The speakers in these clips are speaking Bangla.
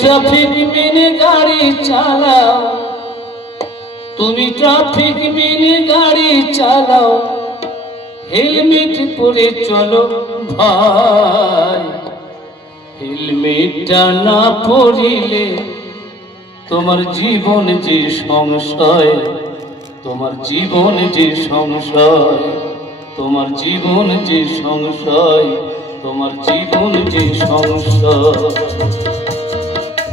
ট্রাফিক মেনে গাড়ি চালাও, তুমি ট্রাফিক মেনে গাড়ি চালাও, হেলমেট পরে চলো ভাই। হেলমেটটা না পরিলে তোমার জীবন যে সংশয়, তোমার জীবন যে সংশয়, তোমার জীবন যে সংশয়, তোমার জীবন যে সংশয়।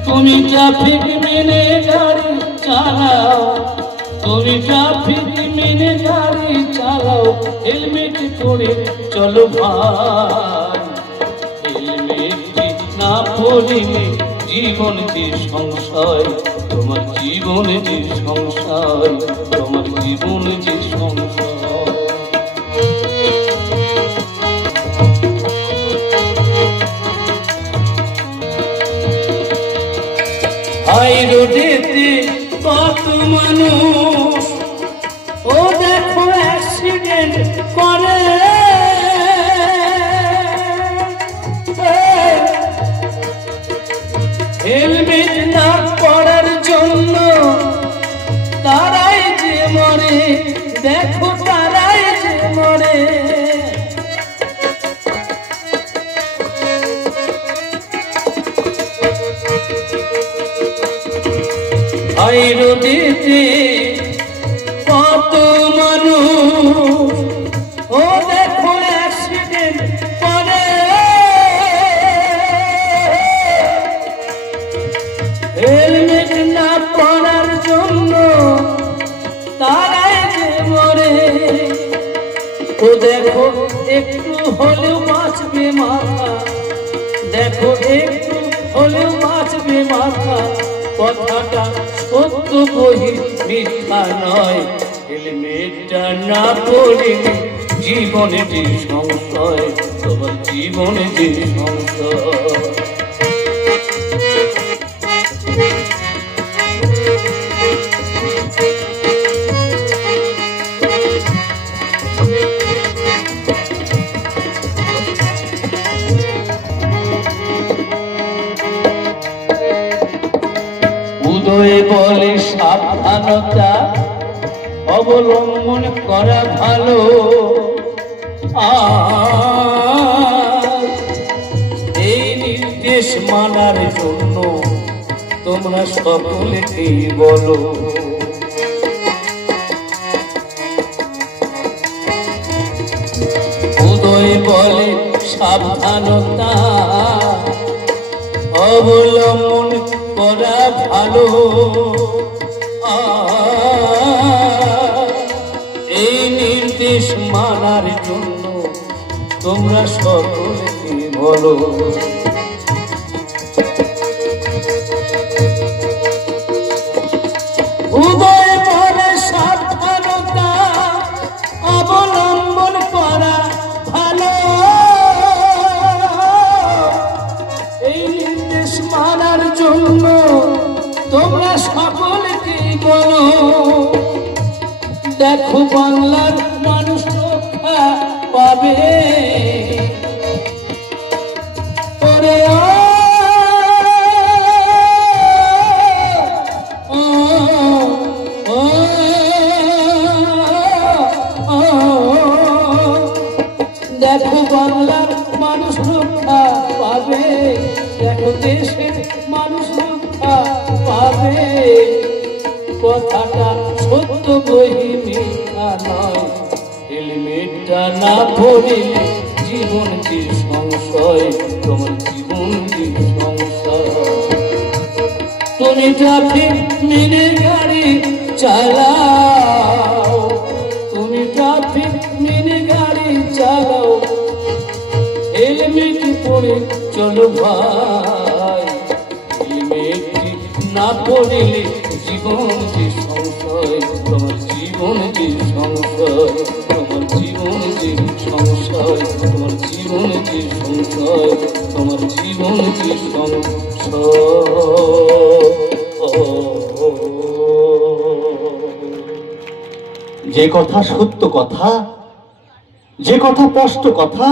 তুমি ট্রাফিক মেনে গাড়ি চালাও, তুমি ট্রাফিক মেনে গাড়ি চালাও, হেলমেট পরে চলো ভাই। হেলমেট না পরিলে জীবন যে সংশয়, তোমার জীবন যে সংশয়, তোমার জীবন যে সংশয়। হাই রোডেতে কত মানুষ, ও দেখো অ্যাক্সিডেন্ট করে। হেলমেট না পরার জন্য তারাই যে মরে, দেখো তারাই যে মরে। হাই রোডেতে কত মানুষ, ও দেখো অ্যাক্সিডেন্ট করে। হেলমেট না পরার জন্য তারাই যে মরে। ও দেখো একটু হলেও বাঁচবে মাথা, দেখো একটু হলেও বাঁচবে মাথা। কথাটা সত্য বহি মিথ্যা নয়। হেলমেটটা না পরিলে জীবনে যে সংশয়, তোমার জীবনে যে সংশয়। উদয় বলে সাবধানতা অবলম্বন করা ভালো। এই নির্দেশ মানার জন্য তোমরা সকলকেই বলো। উদয় বলে সাবধানতা অবলম্বন করা ভালো। এই নির্দেশ মানার জন্য তোমরা সকলকে বলো। উদয় বলে সাবধানতা অবলম্বন করা ভালো। এই নির্দেশ মানার জন্য তোমরা সকলকে বলো। দেখো বাংলার মানুষ রক্ষা পাবে। ওরে দেখো বাংলার মানুষ রক্ষা পাবে, দেখো দেশের মানুষ রক্ষা পাবে। কথাটা সত্য বহি মিথ্যা নয়। হেলমেটটা না পরিলে জীবন যে সংশয়, তোমার জীবন যে সংশয়। তুমি ট্রাফিক মেনে গাড়ি চালাও, তুমি ট্রাফিক মেনে গাড়ি চালাও, হেলমেট পরে চলো ভাই। হেলমেট না পরিলে জীবন যে সংশয়, তোমার জীবন যে সংশয়, তোমার জীবন যে সংশয়, তোমার জীবন যে সংশয়, তোমার জীবন যে সংশয়। যে কথা সত্য কথা, যে কথা স্পষ্ট কথা,